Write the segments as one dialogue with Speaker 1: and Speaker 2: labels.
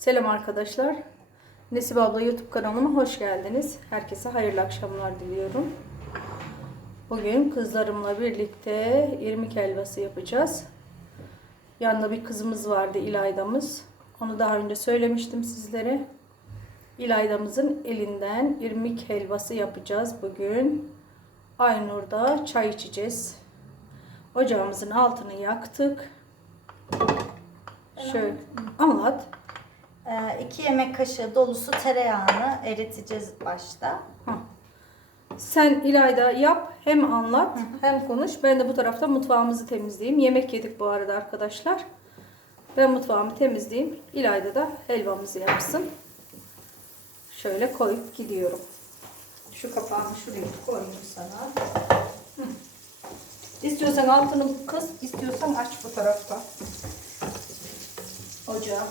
Speaker 1: Selam arkadaşlar. Nesip abla YouTube kanalıma hoş geldiniz. Herkese hayırlı akşamlar diliyorum. Bugün kızlarımla birlikte irmik helvası yapacağız. Yanında bir kızımız vardı İlayda'mız. Onu daha önce söylemiştim sizlere. İlayda'mızın elinden irmik helvası yapacağız bugün. Aynur'da çay içeceğiz. Ocağımızın altını yaktık. Şöyle anlat.
Speaker 2: 2 Ee, yemek kaşığı dolusu tereyağını eriteceğiz başta.
Speaker 1: Sen İlayda yap, hem anlat hem konuş. Ben de bu tarafta mutfağımızı temizleyeyim. Yemek yedik bu arada arkadaşlar. Ben mutfağımı temizleyeyim. İlayda da helvamızı yapsın. Şöyle koyup gidiyorum. Şu kapağımı şuraya koyayım sana. Hı. İstiyorsan altını kız, istiyorsan aç bu tarafta. Ocağı.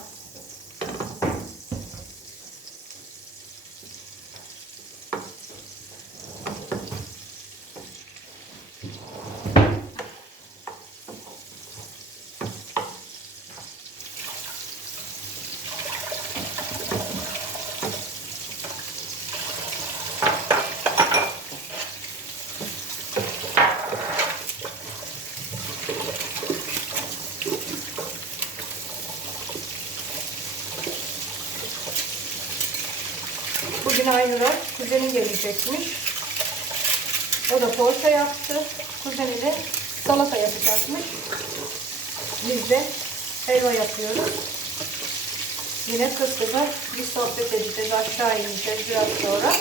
Speaker 1: Bugün Aynur'a kuzeni gelecekmiş. O da poğaça yaptı. Kuzeni de salata yapacakmış. Biz de helva yapıyoruz. Yine kız kıza bir sohbet edeceğiz. Aşağı ineceğiz biraz sonra.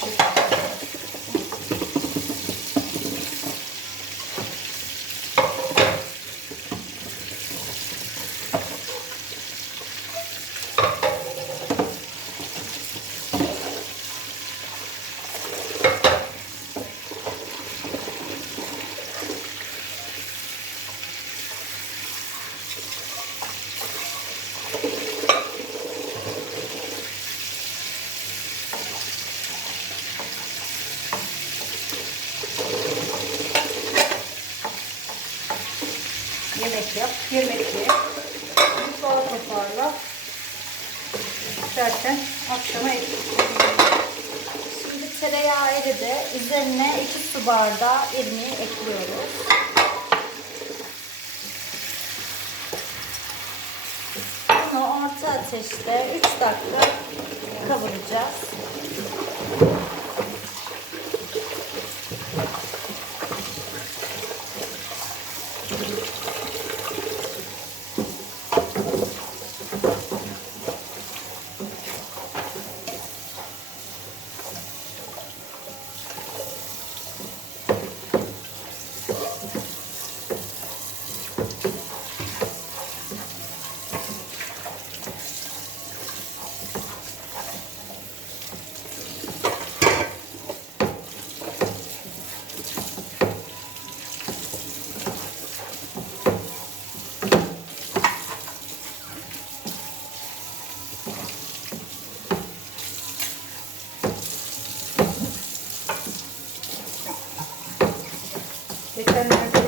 Speaker 1: সব Yemek yap, yemek ye. Mutfağı toparla. Derken akşama ekmek.
Speaker 2: Şimdi tereyağı eridi. Üzerine 2 su bardağı irmiği ekliyoruz. Bunu orta ateşte 3 dakika kavuracağız.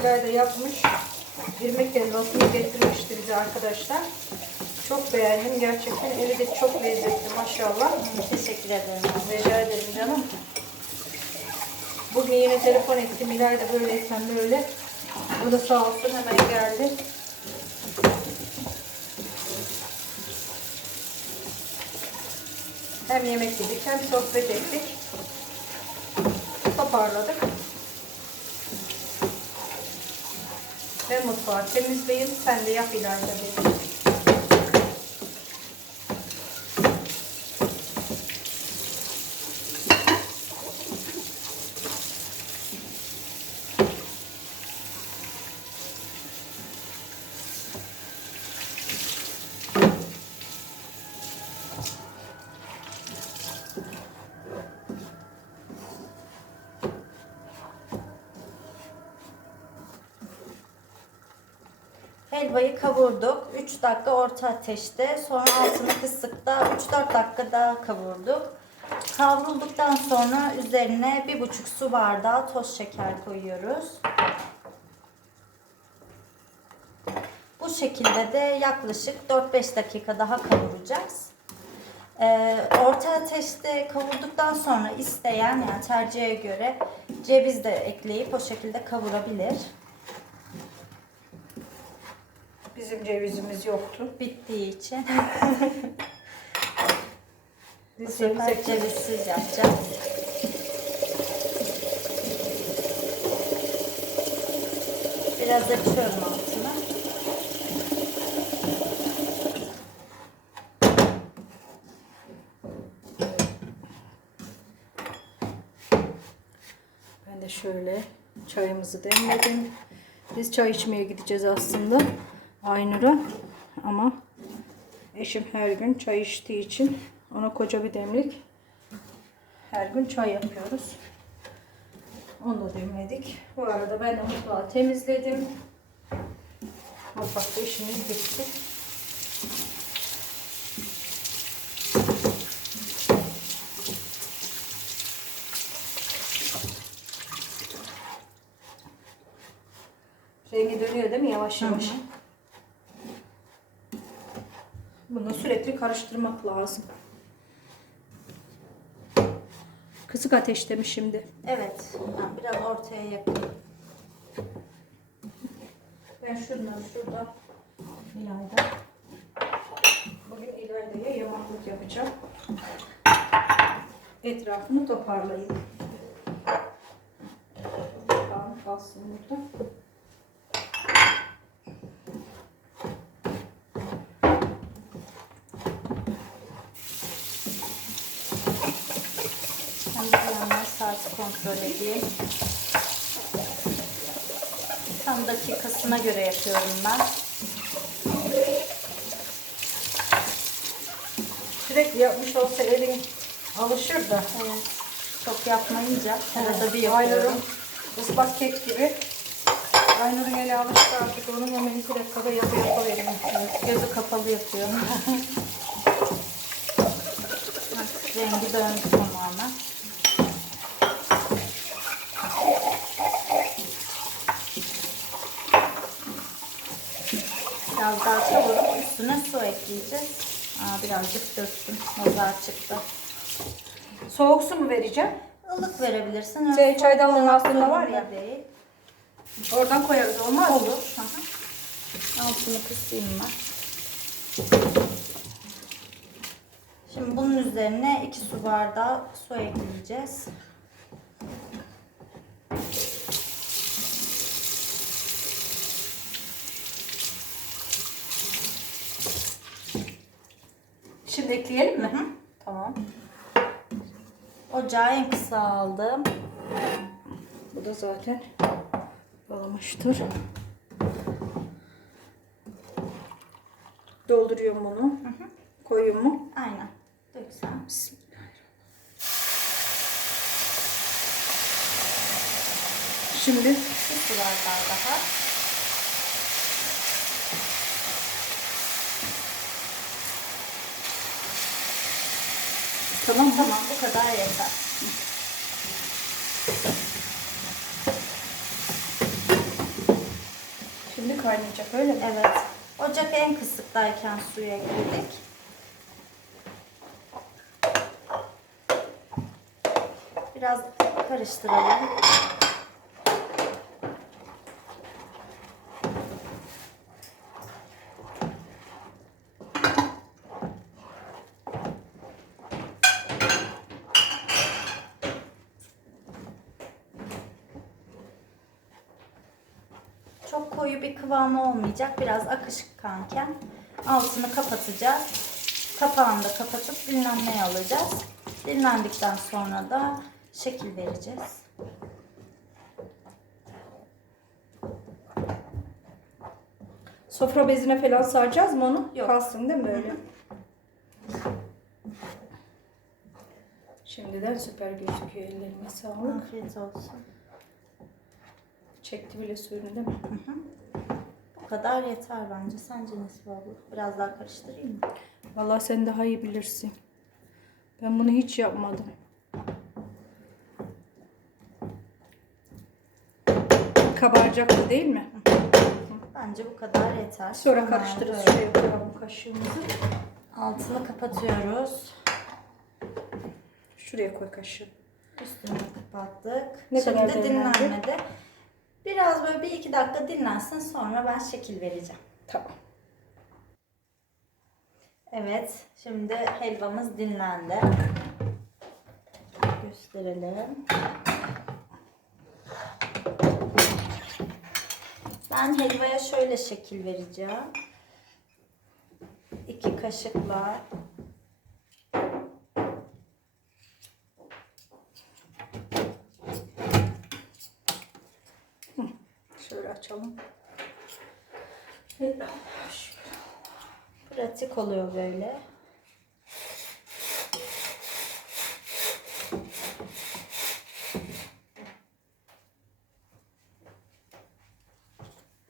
Speaker 1: Geçenlerde de yapmış. Irmik helvasını getirmişti bize arkadaşlar. Çok beğendim. Gerçekten evi de çok lezzetli maşallah.
Speaker 2: Teşekkür ederim.
Speaker 1: Rica ederim canım. Bugün yine telefon ettim. İleride böyle etmem böyle. Bu da sağ olsun hemen geldi. Hem yemek yedik hem sohbet ettik. Toparladık. Ve mutfağı temizleyin. Sen de yap ileride benim.
Speaker 2: Helvayı kavurduk. 3 dakika orta ateşte. Sonra altını kısık da 3-4 dakika daha kavurduk. Kavrulduktan sonra üzerine 1,5 su bardağı toz şeker koyuyoruz. Bu şekilde de yaklaşık 4-5 dakika daha kavuracağız. Ee, orta ateşte kavurduktan sonra isteyen yani tercihe göre ceviz de ekleyip o şekilde kavurabilir.
Speaker 1: Bizim cevizimiz yoktu.
Speaker 2: Bittiği için bu sefer cevizsiz yapacağız. Biraz açıyorum altını.
Speaker 1: Ben de şöyle çayımızı demledim. Biz çay içmeye gideceğiz aslında Aynur'a. Ama eşim her gün çay içtiği için ona koca bir demlik her gün çay yapıyoruz. Onu da demledik. Bu arada ben de mutfağı temizledim. Mutfakta işimiz bitti. Rengi dönüyor değil mi yavaş yavaş?
Speaker 2: Hı hı.
Speaker 1: Bunu sürekli karıştırmak lazım. Kısık ateşte mi şimdi?
Speaker 2: Evet, ben biraz ortaya yakayım.
Speaker 1: Ben şuradan İlayda. Bugün İlayda'ya yamaklık yapacağım. Etrafını toparlayayım. Tamam kalsın burada.
Speaker 2: Ben bir yandan saati kontrol edeyim. Tam dakikasına göre yapıyorum ben.
Speaker 1: Sürekli yapmış olsa elin alışır da.
Speaker 2: Evet. Çok yapmayınca arada bir
Speaker 1: Aynur'un
Speaker 2: yapıyorum.
Speaker 1: ıslak kek gibi. Aynur'un eli alıştı artık onu hemen iki dakikada yapı yapıveriyor.
Speaker 2: Evet, gözü kapalı yapıyorum. Rengi döndü tamamen. Biraz daha kavurup üstüne su ekleyeceğiz. Aa, birazcık döktüm. Nazar çıktı.
Speaker 1: Soğuk su mu vereceğim?
Speaker 2: Ilık verebilirsin.
Speaker 1: Şey, çaydanlığın altında var ya.
Speaker 2: Değil.
Speaker 1: Oradan koyarız olmaz mı?
Speaker 2: Olur. Hı. Altını kısayım ben. Şimdi bunun üzerine 2 su bardağı su ekleyeceğiz.
Speaker 1: Ekleyelim mi?
Speaker 2: Hı hı.
Speaker 1: Tamam.
Speaker 2: Ocağı en kısa aldım.
Speaker 1: Bu da zaten olmuştur. Dolduruyorum bunu. Koyayım mu?
Speaker 2: Aynen. Döksem.
Speaker 1: Şimdi
Speaker 2: Bir su bardağı daha.
Speaker 1: Tamam tamam.
Speaker 2: Bu kadar yeter.
Speaker 1: Şimdi kaynayacak öyle mi?
Speaker 2: Evet. Ocak en kısıktayken suyu ekledik. Biraz karıştıralım. Çok koyu bir kıvamı olmayacak. Biraz akışkanken altını kapatacağız. Kapağını da kapatıp dinlenmeye alacağız. Dinlendikten sonra da şekil vereceğiz.
Speaker 1: Sofra bezine falan saracağız mı onu?
Speaker 2: Yok.
Speaker 1: Kalsın değil mi böyle? Şimdiden süper gözüküyor ellerine sağlık.
Speaker 2: Afiyet olsun.
Speaker 1: Çekti bile suyunu değil mi?
Speaker 2: Bu kadar yeter bence. Sence Nesibe abla? Biraz daha karıştırayım mı?
Speaker 1: Vallahi sen daha iyi bilirsin. Ben bunu hiç yapmadım. Kabaracaktı değil mi?
Speaker 2: Bence bu kadar yeter.
Speaker 1: Sonra karıştırırız. Şuraya koyalım kaşığımızı.
Speaker 2: Altını kapatıyoruz.
Speaker 1: Şuraya koy kaşığı.
Speaker 2: Üstünü kapattık.
Speaker 1: Ne
Speaker 2: Şimdi
Speaker 1: kadar
Speaker 2: dinlenmedi. Biraz böyle bir iki dakika dinlensin sonra ben şekil vereceğim.
Speaker 1: Tamam.
Speaker 2: Evet, şimdi helvamız dinlendi. Gösterelim. Ben helvaya şöyle şekil vereceğim. İki kaşıkla
Speaker 1: Şöyle açalım. Şöyle.
Speaker 2: Oluyor böyle.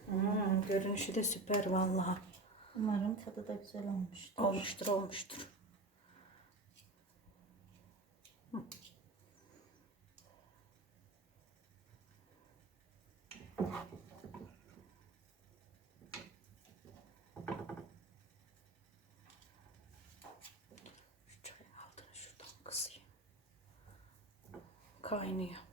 Speaker 1: Hmm, görünüşü de süper vallahi.
Speaker 2: Umarım tadı da güzel olmuştur.
Speaker 1: Olmuştur olmuştur. Kaynıyor.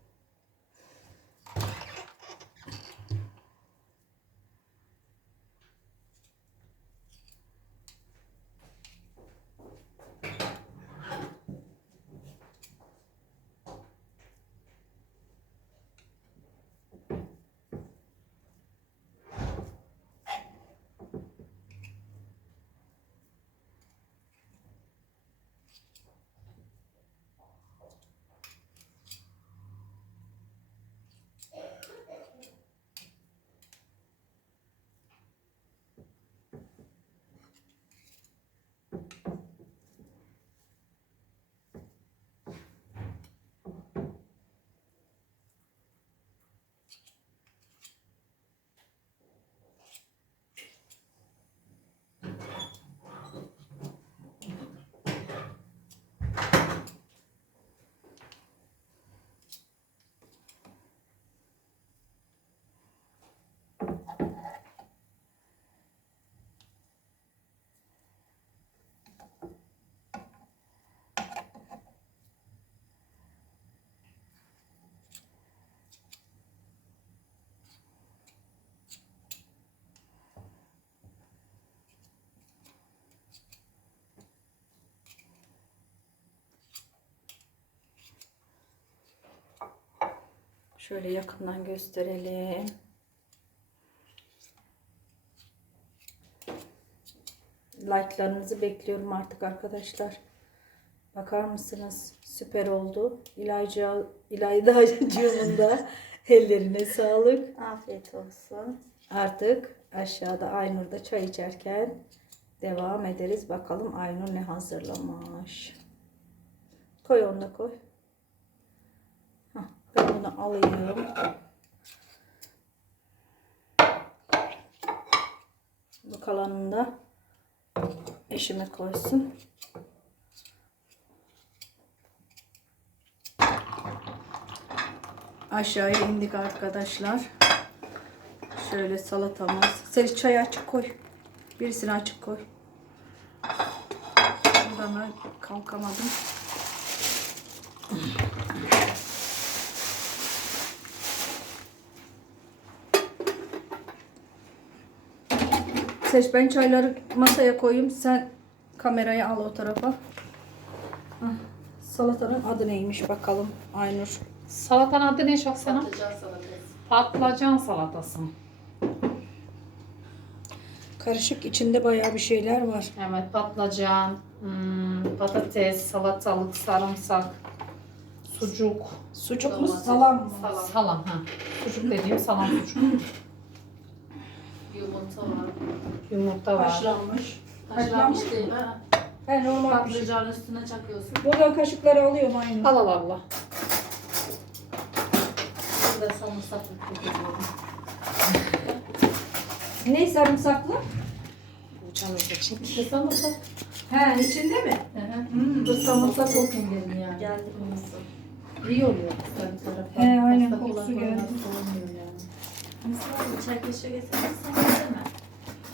Speaker 1: Şöyle yakından gösterelim. Like'larınızı bekliyorum artık arkadaşlar. Bakar mısınız? Süper oldu. İlayca, İlaydacığımın da ellerine sağlık.
Speaker 2: Afiyet olsun.
Speaker 1: Artık aşağıda Aynur'da çay içerken devam ederiz. Bakalım Aynur ne hazırlamış. Koy onu da koy. Bunu alayım. Bu kalanını da eşime koysun. Aşağıya indik arkadaşlar. Şöyle salatamız. Sen çayı açık koy. Birisini açık koy. Buradan ben kalkamadım. Seç ben çayları masaya koyayım. Sen kamerayı al o tarafa. Ah, Salatanın adı neymiş bakalım Aynur.
Speaker 3: Salatanın adı ne Şahsenam? Patlıcan salatası.
Speaker 1: Karışık içinde bayağı bir şeyler var.
Speaker 3: Evet patlıcan, hmm, patates, salatalık, sarımsak, sucuk,
Speaker 1: Sucuk mu salam mı?
Speaker 3: salam. ha. Sucuk dediğim salam sucuk.
Speaker 4: Yumurta var.
Speaker 3: Yumurta var.
Speaker 1: Haşlanmış.
Speaker 4: Haşlanmış değil ha.
Speaker 1: He normal bir şey.
Speaker 4: Patlıcanın üstüne çakıyorsun.
Speaker 1: Buradan kaşıkları alıyorum aynı.
Speaker 3: Al al abla.
Speaker 4: Burada sarımsak koyuyorum.
Speaker 1: Ne sarımsaklı?
Speaker 3: Bu canımız için.
Speaker 4: İşte samırsak.
Speaker 1: He içinde mi?
Speaker 4: Hmm. Bu samırsak olsun gelin yani.
Speaker 2: Geldi.
Speaker 4: İyi oluyor sarımsak.
Speaker 1: He, aynen,
Speaker 4: Hasta
Speaker 1: kokusu geldi.
Speaker 4: olmuyor yani.
Speaker 2: Nasıl çay kaşığı getirirsen.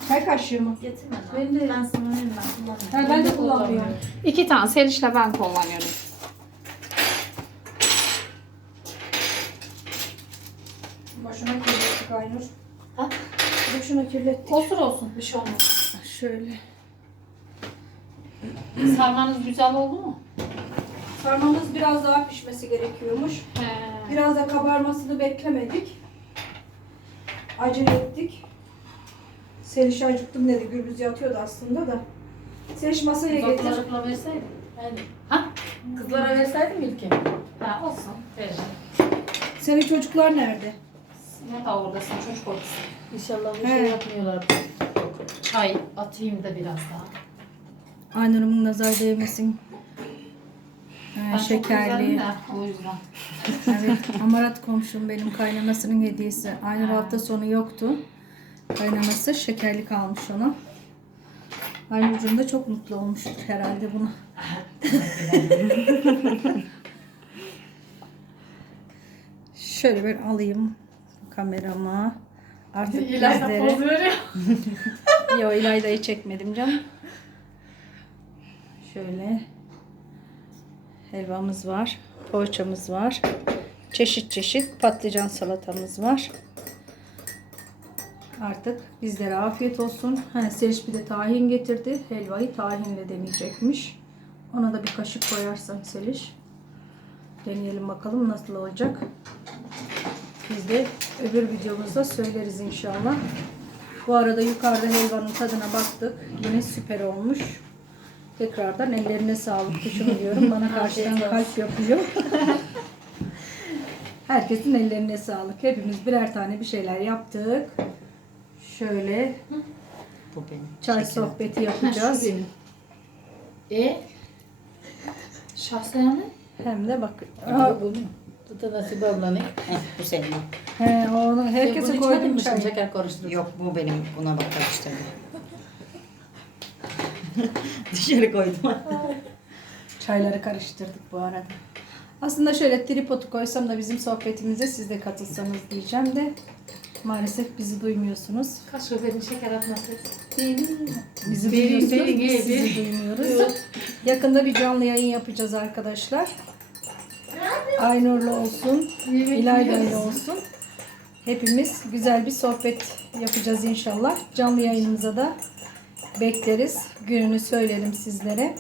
Speaker 1: Çay kaşığı mı?
Speaker 2: Getirme.
Speaker 4: Ben de-
Speaker 2: ben sana veririm ben kullanırım.
Speaker 1: Ha, ben de kullanmıyorum.
Speaker 3: İki tane Seliş'le ben kullanıyorum.
Speaker 1: Boşuna kirlettik Aynur.
Speaker 4: Ha?
Speaker 1: Boşuna kirlettik.
Speaker 4: Olsun olsun bir şey olmaz.
Speaker 1: Şöyle.
Speaker 3: Sarmanız güzel oldu mu?
Speaker 1: Sarmamız biraz daha pişmesi gerekiyormuş.
Speaker 3: He.
Speaker 1: Biraz da kabarmasını beklemedik. Acele ettik. Seriş acıktım dedi. Gürbüz yatıyordu aslında da. Seriş masaya getir.
Speaker 4: Kızlara verseydim. Yani. Ha? Kızlara verseydim ilkim.
Speaker 3: Ha, olsun. Veririm.
Speaker 1: Senin çocuklar nerede?
Speaker 3: Ne da oradasın çocuk oradasın.
Speaker 4: İnşallah bir
Speaker 1: He.
Speaker 4: şey yapmıyorlar.
Speaker 3: Çay atayım da biraz daha.
Speaker 1: Aynur'umun nazar değmesin. Ha,
Speaker 3: Ben çok güzelim
Speaker 1: şekerli.
Speaker 3: de o yüzden.
Speaker 1: Evet, amarat komşum benim kaynamasının hediyesi. Aynur
Speaker 3: Ha.
Speaker 1: hafta sonu yoktu. Kaynaması şekerli kalmış ona. Aynur'cum da çok mutlu olmuştur herhalde buna. Şöyle bir alayım kamerama. Artık
Speaker 3: İlayda
Speaker 1: bizlere...
Speaker 3: poz veriyor.
Speaker 1: Yok İlayda'yı çekmedim canım. Şöyle helvamız var, poğaçamız var. Çeşit çeşit patlıcan salatamız var. Artık bizlere afiyet olsun. Hani Seriş bir de tahin getirdi. Helvayı tahinle deneyecekmiş. Ona da bir kaşık koyarsan Seliş. Deneyelim bakalım nasıl olacak. Biz de öbür videomuzda söyleriz inşallah. Bu arada yukarıda helvanın tadına baktık. Yine süper olmuş. Tekrardan ellerine sağlık kuşum diyorum. Bana karşıdan kalp yapıyor. Herkesin ellerine sağlık. Hepimiz birer tane bir şeyler yaptık. Şöyle
Speaker 5: Bu benim.
Speaker 1: çay sohbeti
Speaker 4: Şu
Speaker 1: yapacağız.
Speaker 4: benim. E? Şahsen
Speaker 1: Hem de bak.
Speaker 4: Aa, bu mu? Bu da Nasibe ablanın.
Speaker 5: Heh, bu senin.
Speaker 1: He, onu
Speaker 4: Herkese
Speaker 1: herkese
Speaker 4: koydum
Speaker 1: koydum çay.
Speaker 4: Şeker karıştırdım.
Speaker 5: Yok bu benim. Buna bak karıştırdım. Dışarı koydum.
Speaker 1: Çayları karıştırdık bu arada. Aslında şöyle tripodu koysam da bizim sohbetimize siz de katılsanız diyeceğim de maalesef bizi duymuyorsunuz.
Speaker 4: Kaç şoförün şeker atması.
Speaker 1: Bizi
Speaker 4: Verin,
Speaker 1: duyuyorsunuz,
Speaker 4: verin,
Speaker 1: biz sizi duymuyoruz. Yakında bir canlı yayın yapacağız arkadaşlar. Aynur'la olsun, İlayda'yla olsun. Hepimiz güzel bir sohbet yapacağız inşallah. Canlı yayınımıza da bekleriz. Gününü söylerim sizlere.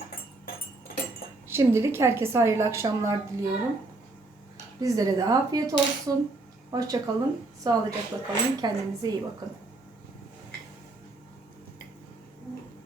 Speaker 1: Şimdilik herkese hayırlı akşamlar diliyorum. Bizlere de afiyet olsun. Hoşça kalın. Sağlıcakla kalın. Kendinize iyi bakın.